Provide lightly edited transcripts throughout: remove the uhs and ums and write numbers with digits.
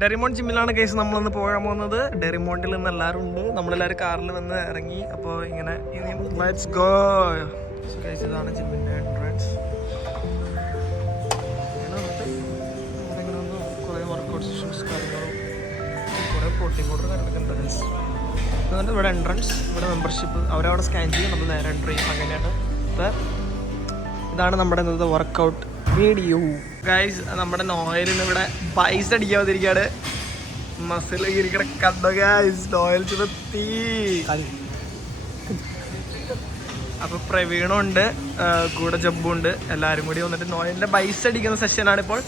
ഡെറിമോൺ ജിമ്മിലാണ് case നമ്മളൊന്ന് പോകാൻ പോകുന്നത്. ഡെറിമോണ്ടിൽ നിന്ന് എല്ലാവരും ഉണ്ട്, നമ്മളെല്ലാവരും കാറിൽ വന്ന് ഇറങ്ങി. അപ്പോൾ ഇങ്ങനെ ലെറ്റ്സ് ഗോ. ഇതാണ് ജിമ്മിൻ്റെ എൻട്രൻസ്. ഇങ്ങനെ ഒന്ന് കുറേ വർക്കൗട്ട് സെഷൻസ് കാര്യങ്ങളും കുറേ പ്രോട്ടീൻ പൗഡർ കാര്യങ്ങളൊക്കെ ഉണ്ട് ഗൈസ്. അതുകൊണ്ട് ഇവിടെ എൻട്രൻസ്, ഇവിടെ മെമ്പർഷിപ്പ് അവരവിടെ സ്കാൻ ചെയ്യും, നമ്മൾ നേരെ എൻട്രി ചെയ്യും. അങ്ങനെയാണ്. അപ്പോൾ ഇതാണ് നമ്മുടെ ഇന്നത്തെ വർക്കൗട്ട് വീഡിയോ ഗൈസ്. നമ്മുടെ നോയലിന് ഇവിടെ പൈസ അടിക്കാതിരിക്കാണ്, മസിൽ ഇരിക്കണ കണ്ടോ ഗൈസ്. നോയൽ ചുമത്തി. അപ്പൊ പ്രവീണുണ്ട്, കൂടെ ജബ്ബുണ്ട്, എല്ലാരും കൂടി വന്നിട്ട് നോയലിന്റെ പൈസ അടിക്കുന്ന സെഷനാണ് ഇപ്പോൾ.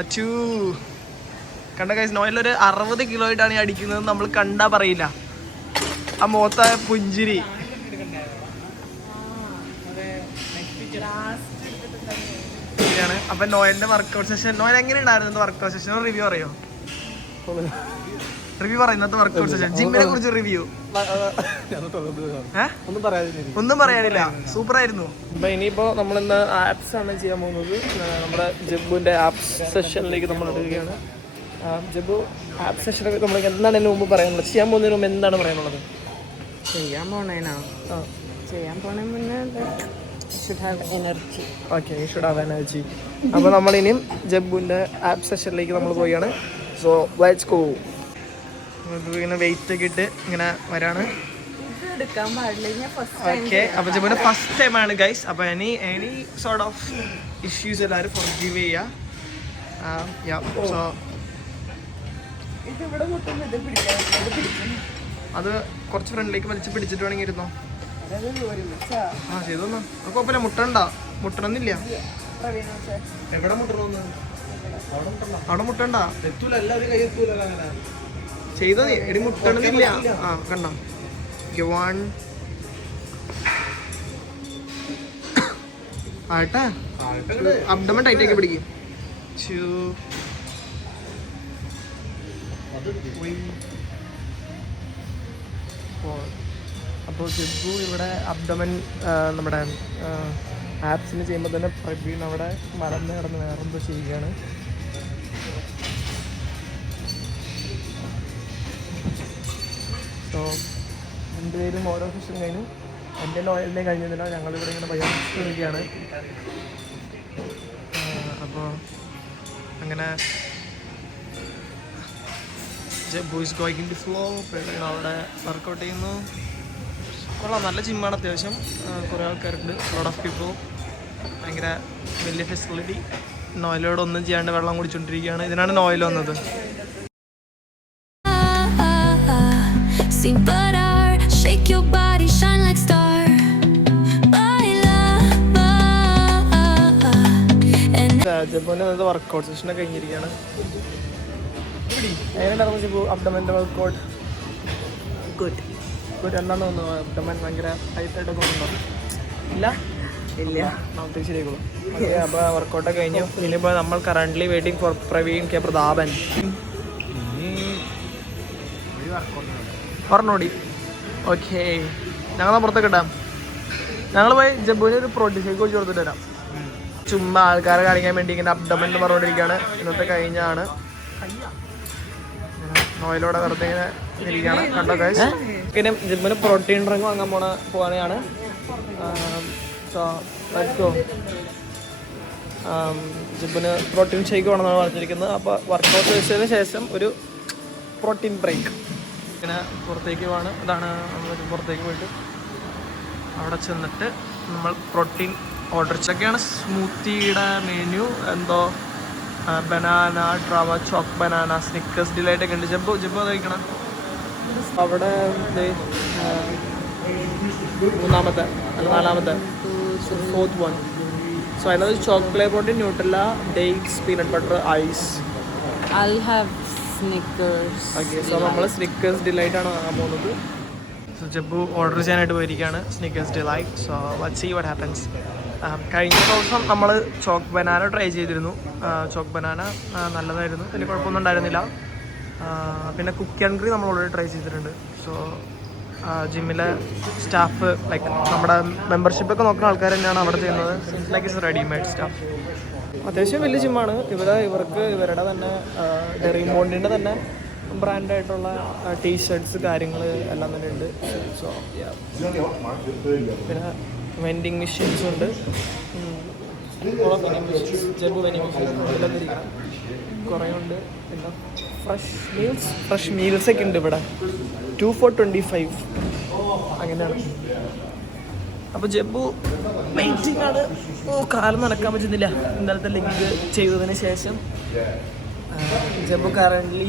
അച്ചൂ കണ്ട ഗൈസ്, നോയലൊരു 60 കിലോയിട്ടാണ് ഈ അടിക്കുന്നത്. നമ്മൾ കണ്ടാ പറയില്ല ആ മുഖത്തായ പുഞ്ചിരി. അപ്പൊ നോയലിന്റെ വർക്കൗട്ട് സെഷൻ, നോയൽ എങ്ങനെ ഉണ്ടായിരുന്നു വർക്കൗട്ട് സെഷൻ? റിവ്യൂ അറിയോ? റിവ്യൂ പറ ഇന്നത്തെ വർക്കൗട്ട് സെഷൻ, ജിമ്മിനെ കുറിച്ച് റിവ്യൂ. ഒന്നും പറയാനില്ല, സൂപ്പർ ആയിരുന്നു. അപ്പൊ ഇനിയിപ്പോ നമ്മളിന്ന് ആപ്സ് ആണ് ചെയ്യാൻ പോകുന്നത്. നമ്മുടെ ജബ്ബുവിന്റെ ആപ്സ് സെഷനിലേക്ക് നമ്മൾ എടുക്കുകയാണ്. ജബ്ബു, ആപ്പ് സെഷനൊക്കെ നമ്മൾ എന്താണ് ഇതിന് മുമ്പ് പറയാനുള്ളത്? ചെയ്യാൻ പോകുന്നതിന് മുമ്പ് എന്താണ് പറയാനുള്ളത്? ചെയ്യാൻ പോണേ മുന്നേ should have energy. Okay, you should have energy. അപ്പോൾ നമ്മൾ ഇനിയും ജബ്ബുവിൻ്റെ ആപ്പ് സെഷനിലേക്ക് നമ്മൾ പോവുകയാണ്. So let's go. ഇങ്ങനെ വെയിറ്റ് ഒക്കെ ഇട്ട് ഇങ്ങനെ വരാണ്. ഓക്കെ, അപ്പോൾ ജബ്ബുവിൻ്റെ ഫസ്റ്റ് ടൈമാണ് ഗൈസ്. അപ്പോൾ എനി സോർട്ട് ഓഫ് ഇഷ്യൂസ് എല്ലാവരും ഫോർഗീവ് ചെയ്യുക. സോ അത് കുറച്ച് ഫ്രണ്ടിലേക്ക് വലിച്ച് പിടിച്ചിട്ട് വേണമെങ്കിൽ ഇരുന്നോ. ചെയ്തോന്നാ, കുഴപ്പമില്ല. മുട്ടണമെന്നില്ല. എവിടെ മുട്ടണമെന്ന്? അവിടെ മുട്ടണ്ട, ചെയ്തോ നീ. എടി മുട്ടണമെന്നില്ല. കണ്ടോ? ആട്ടെ, അബ്ഡമൻ ടൈറ്റ് ആക്കി പിടിക്കും. അപ്പോൾ ജബ്ബു ഇവിടെ അബ്ഡമൻ നമ്മുടെ ആപ്സിന് ചെയ്യുമ്പോൾ തന്നെ പ്രവീൺ അവിടെ മറന്ന് കിടന്ന് വേറെന്തോ ചെയ്യുകയാണ്. സോ രണ്ടുപേരും ഓരോ സെഷൻ കഴിഞ്ഞു. എൻ്റെ നോയലിനെ കഴിഞ്ഞതില്ല, ഞങ്ങളിവിടെ ഇങ്ങനെ ബയോക്കുകയാണ്. അപ്പോൾ അങ്ങനെ Jabbu is going in the flow. Praveen അവിടെ വർക്കൗട്ട് ചെയ്യുന്നു. കൊള്ളാം, നല്ല ജിമ്മാണ്. അത്യാവശ്യം കുറേ ആൾക്കാരുണ്ട്, ലോട്ട് ഓഫ് പീപ്പിൾ. ഭയങ്കര വലിയ ഫെസിലിറ്റി. നോയിലോട് ഒന്നും ചെയ്യാണ്ട് വെള്ളം കുടിച്ചോണ്ടിരിക്കുകയാണ്. ഇതിനാണ് നോയിൽ വന്നത്. ജബ്ബുവിൻ്റെ വർക്കൗട്ട് സെഷനൊക്കെ കഴിഞ്ഞിരിക്കുകയാണ്. എങ്ങനെയുണ്ടായിരുന്നു ജബ്ബു അബ്ഡമൻ്റെ വർക്കൗട്ട്? ഗുഡ്. എന്താണെന്ന് തോന്നുന്നു? അബ്ഡമൻ ഭയങ്കര ടൈറ്റായിട്ടൊക്കെ തോന്നുന്നുണ്ടോ? ഇല്ല. ശരിയാക്കുള്ളൂ. ഓക്കെ, അപ്പോൾ വർക്കൗട്ടൊക്കെ കഴിഞ്ഞു. ഇനിയിപ്പോൾ നമ്മൾ currently waiting for Praveen K Prathapan. പറഞ്ഞോടി. ഓക്കെ, ഞങ്ങളെ പുറത്തൊക്കെ ഇടാം. ഞങ്ങൾ പോയി ജബ്ബുവിന് ഒരു പ്രോട്ടീൻ ഷേക്ക് കുടിച്ച് കൊടുത്തിട്ട് വരാം. ചുമ്മാ ആൾക്കാരെ കാണിക്കാൻ വേണ്ടി ഇങ്ങനെ അബ്ഡമൻ എന്ന് പറഞ്ഞുകൊണ്ടിരിക്കുകയാണ്. ഇന്നത്തെ കഴിഞ്ഞാണ്. നോയിലോടെ വെറുതെ ഇങ്ങനെ ഇരിക്കുകയാണ്. കണ്ടോ ഗൈസ്? പിന്നെ ജിമ്മിന് പ്രോട്ടീൻ ഡ്രിങ്ക് വാങ്ങാൻ പോവാനാണ്. So let's go. ജിമ്മിന് പ്രോട്ടീൻ ഷേക്ക് വേണമെന്നാണ് പറഞ്ഞിരിക്കുന്നത്. അപ്പോൾ വർക്കൗട്ട് ചെയ്തതിന് ശേഷം ഒരു പ്രോട്ടീൻ ബ്രേക്ക്. ഇങ്ങനെ പുറത്തേക്ക് പോവാണ്. ഇതാണ് നമ്മൾ പുറത്തേക്ക് പോയിട്ട് അവിടെ ചെന്നിട്ട് നമ്മൾ പ്രോട്ടീൻ ഓർഡർ ചെയ്തൊക്കെയാണ്. സ്മൂത്തിയുടെ മെനു എന്തോ banana, drama choc banana, Snickers delight ഒക്കെ ഉണ്ട്. ജബ്ബു അത് കഴിക്കണം. അവിടെ മൂന്നാമത്തെ അല്ല നാലാമത്തെ, ഫോർത്ത് വൺ. സോ അതിനകത്ത് chocolate protein, Nutella, dates, peanut butter, ice. Okay, so നമ്മൾ സ്നിക്കേഴ്സ് ഡിലൈറ്റ് ആണ് വാങ്ങാൻ പോകുന്നത്. സോ ജബ്ബു ഓർഡർ ചെയ്യാനായിട്ട് പോയിരിക്കുകയാണ് Snickers delight. So let's see what happens. കഴിഞ്ഞ ദിവസം നമ്മൾ ചോക്ക് ബനാന ട്രൈ ചെയ്തിരുന്നു. ചോക്ക് ബനാന നല്ലതായിരുന്നു, വലിയ കുഴപ്പമൊന്നും ഉണ്ടായിരുന്നില്ല. പിന്നെ കുക്കി ആൻഡ് ക്രീം നമ്മൾ ഓൾറെഡി ട്രൈ ചെയ്തിട്ടുണ്ട്. സോ ജിമ്മിലെ സ്റ്റാഫ് ലൈക്ക് നമ്മുടെ മെമ്പർഷിപ്പൊക്കെ നോക്കുന്ന ആൾക്കാർ തന്നെയാണ് അവിടെ ചെയ്യുന്നത്. Like is readymade staff. അത്യാവശ്യം വലിയ ജിമ്മാണ്. ഇവർക്ക് ഇവരുടെ തന്നെ ഡെറിമോണ്ടിൻ്റെ തന്നെ ബ്രാൻഡായിട്ടുള്ള ടീഷർട്ട്സ് കാര്യങ്ങൾ എല്ലാം തന്നെ ഉണ്ട്. സോ പിന്നെ വെൻഡിങ് മെഷീൻസ് ഉണ്ട്. ജെബു വെൻഡിങ് മെഷീൻസ് എല്ലാം തിരിക്കണം കുറേ ഉണ്ട്. പിന്നെ ഫ്രഷ് മീൽസൊക്കെ ഉണ്ട് ഇവിടെ. 2 for 25 അങ്ങനെയാണ്. അപ്പോൾ ജബ്ബു വെയിറ്റിംഗ് ആണ്. കാലം നടക്കാൻ പറ്റുന്നില്ല ഇന്നലത്തെ ലെഗ് ചെയ്തതിന് ശേഷം. ജബ്ബു കറൻ്റ്ലി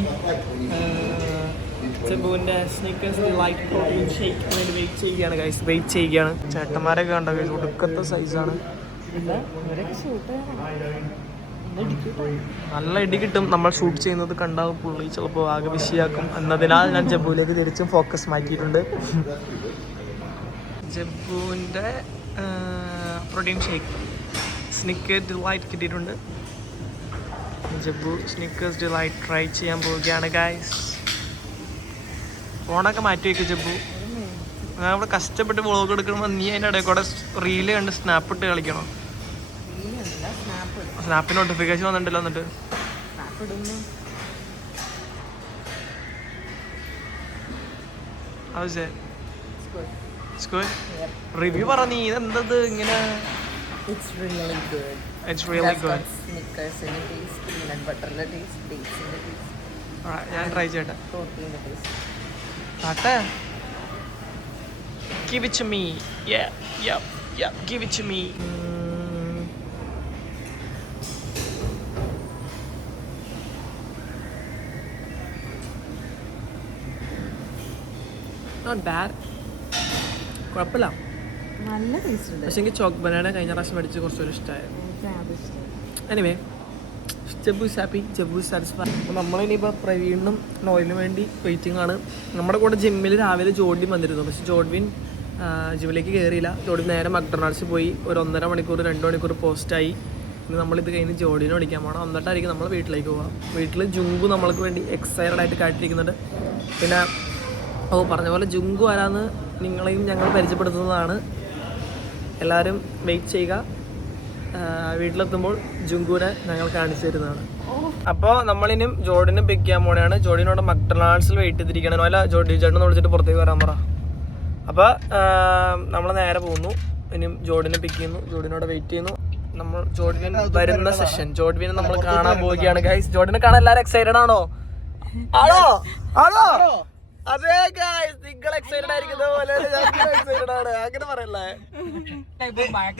ജബ്ബുവിൻ്റെ സ്നിക്കേഴ്സ് ഡിലൈറ്റ് പ്രോട്ടീൻ ഷേക്ക് വേണ്ടി വെയിറ്റ് ചെയ്യുകയാണ്. ചേട്ടന്മാരൊക്കെ കണ്ടോ ഗൈസ്, ഒടുക്കത്തെ സൈസാണ്. നല്ല ഇടി കിട്ടും. നമ്മൾ ഷൂട്ട് ചെയ്യുന്നത് കണ്ടാൽ പുള്ളി ചിലപ്പോൾ ആകെ വിഷയാക്കും എന്നതിനാൽ ഞാൻ ജബ്ബുവിലേക്ക് തിരിച്ചും ഫോക്കസ് മാറ്റിയിട്ടുണ്ട്. ജബ്ബുവിൻ്റെ പ്രോട്ടീൻ ഷേക്ക് സ്നിക്കേഴ്സ് ഡിലൈറ്റ് കിട്ടിയിട്ടുണ്ട്. ജബ്ബു സ്നിക്കേഴ്സ് ഡിലൈറ്റ് ട്രൈ ചെയ്യാൻ പോവുകയാണ് ഗൈസ്. ഫോണൊക്കെ മാറ്റി വയ്ക്കും ജബ്ബു. ഞാൻ ഇവിടെ കഷ്ടപ്പെട്ട് വ്ളോഗ് എടുക്കുമ്പോൾ നീ അതിൻ്റെ ഇടയിൽ കൂടെ റീല് കണ്ട് സ്നാപ്പ് ഇട്ട് കളിക്കണം. സ്നാപ്പിന് നോട്ടിഫിക്കേഷൻ വന്നിട്ടല്ലോ. എന്നിട്ട് റിവ്യൂ പറ നീ. ഇതെന്തത് ഇങ്ങനെ? It's really good. It's really good. Snickers in the taste, peanut butter in the taste, dates in the taste. ഞാൻ ട്രൈ ചെയ്യട്ടെ. Protein in the taste. ആട്ടെ. Give it to me. Yeah. Give it to me. Not bad. കുഴപ്പമില്ല, നല്ല taste ഉണ്ട്. പക്ഷെ എനിക്ക് chalk banana കഴിഞ്ഞ പ്രാവശ്യം മേടിച്ച് കുറച്ചൊരു ഇഷ്ടമായിരുന്നു. Anyway Jabbu is happy, Jabbu is satisfied. അപ്പോൾ നമ്മളിനിയിപ്പോൾ പ്രവീണിനും നോയിലിനും വേണ്ടി വെയിറ്റിംഗ് ആണ്. നമ്മുടെ കൂടെ ജിമ്മിൽ രാവിലെ ജോഡ്വിൻ വന്നിരുന്നു. പക്ഷെ ജോഡ്വിൻ ജിമ്മിലേക്ക് കയറിയില്ല. ജോഡ്വിൻ നേരെ മക്ഡൊണാൾഡ്സിൽ പോയി. ഒരു 1.5 മണിക്കൂർ 2 മണിക്കൂർ പോസ്റ്റായി. ഇനി നമ്മളിത് കഴിഞ്ഞ് ജോഡിനെ വിളിക്കാൻ പോകണം. എന്നിട്ടായിരിക്കും നമ്മൾ വീട്ടിലേക്ക് പോകാം. വീട്ടിൽ ജുങ്കു നമ്മൾക്ക് വേണ്ടി എക്സൈറ്റഡ് ആയിട്ട് കാട്ടിയിരിക്കുന്നുണ്ട്. പിന്നെ പറഞ്ഞ പോലെ ജുങ്കു ആരാന്ന് നിങ്ങളെയും ഞങ്ങൾ പരിചയപ്പെടുത്തുന്നതാണ്. എല്ലാവരും വെയിറ്റ് ചെയ്യുക. വീട്ടിലെത്തുമ്പോൾ ജുങ്കുവിനെ ഞങ്ങൾ കാണിച്ചു തരുന്നതാണ്. അപ്പോൾ നമ്മളിനും ജോഡിനും പിക്ക് ചെയ്യാൻ പോണെയാണ്. ജോഡിനോട് മക്ഡൊണാൾഡ്സിൽ വെയിറ്റ് ചെയ്തിരിക്കണം. അല്ല ജോഡി ചേട്ടനെ വിളിച്ചിട്ട് പുറത്തേക്ക് വരാൻ പറ. അപ്പോൾ നമ്മൾ നേരെ പോകുന്നു. ഇനിയും ജോഡിനെ പിക്ക് ചെയ്യുന്നു. ജോഡിനോട് വെയിറ്റ് ചെയ്യുന്നു. നമ്മൾ ജോഡിൻ വരുന്ന സെഷൻ ജോഡിനെ നമ്മൾ കാണാൻ പോവുകയാണ് ഗൈസ്. ജോഡിനെ കാണാൻ എല്ലാവരും എക്സൈറ്റഡ് ആണോ? ആണോ? അതെ ഗൈസ്, നിങ്ങൾ എക്സൈറ്റഡ് ആയിരിക്കുന്നത് പോലെ എക്സൈറ്റഡ് ആണ്. അങ്ങനെ പറയല്ലേ?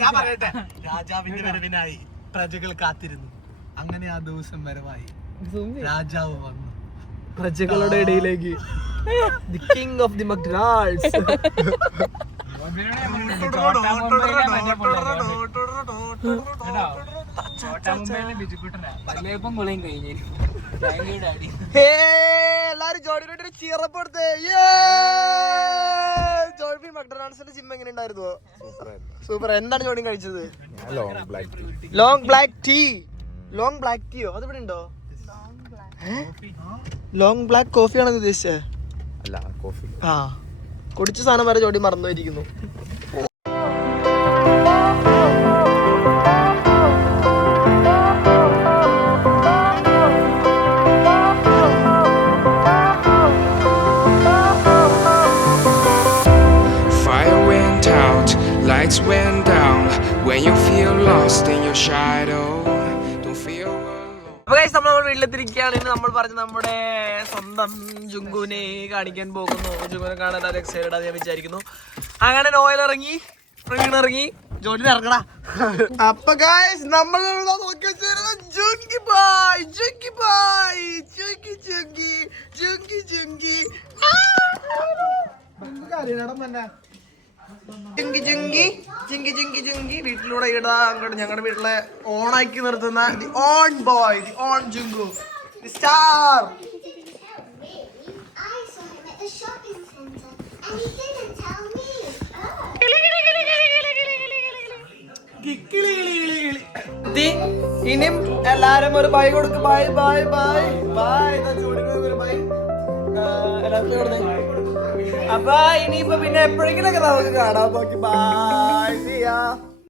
ഞാൻ പറയട്ടെ, രാജാവിന്റെ വരവിനായി പ്രജകൾ കാത്തിരുന്നു. അങ്ങനെ ആ ദിവസം വരവായി. രാജാവ് വന്നു പ്രജകളുടെ ഇടയിലേക്ക്. The king of the McDonald's. എല്ലാരും ജോഡിനോട് ചീറപ്പെടുത്തേ. ജോഡി മക്ഡൊണാൾഡ്സിന്റെ ജിം എങ്ങനെ ഉണ്ടായിരുന്നു? സൂപ്പർ. എന്താണ് ജോഡി കഴിച്ചത്? Long black tea. Long black ടീയോ? അത് ഇവിടെ ഉണ്ടോ? ലോങ് ബ്ലാക്ക് കോഫി ആണെന്ന് ഉദ്ദേശിച്ചേ? അല്ല, കോഫി. കുടിച്ച സാധനം വരെ ജോഡി മറന്നുപോയിരിക്കുന്നു. Lights went down when you feel lost in your shadow. Don't feel alone. അപ്പോൾ ഗൈസ്, നമ്മൾ വീട്ടിലെത്തിരിക്കുകയാണ്. ഇന്ന് നമ്മൾ പറഞ്ഞ നമ്മുടെ സ്വന്തം ജുങ്കുവിനെ കാണിക്കാൻ പോകുന്നു. ജുങ്കുവിനെ കാണാൻ അത് എക്സൈറ്റഡ് ആണെന്ന് ഞാൻ വിചാരിക്കുന്നു. അങ്ങനെ നോയൽ ഇറങ്ങി, പ്രവീൺ ഇറങ്ങി, ജോഡിനെ ഇറങ്ങടാ. അപ്പൊ ഗൈസ്, നമ്മൾ ജുങ്കി ബോയ്, ജുങ്കി ബോയ്, ജുങ്കി ജുങ്കി ജുങ്കി ജുങ്കി ജുങ്കി ജുങ്കി ജിങ്കി ജിങ്കി ജുങ്കി. വീട്ടിലൂടെ ഇടാ അങ്ങോട്ട് ഞങ്ങളുടെ വീട്ടിലെ ഓണാക്കി നിർത്തുന്ന the own boy, the own ജുങ്കു, ദി സ്റ്റാർ. ഇനിയും എല്ലാരും ഒരു ബൈ കൊടുക്ക്. Bye bye bye bye. ഒരു ബൈ എല്ലാവർക്കും. അപ്പൊ ഇനിയിപ്പോ പിന്നെ എപ്പോഴെങ്കിലൊക്കെ നമുക്ക് കാണാം. ബൈ.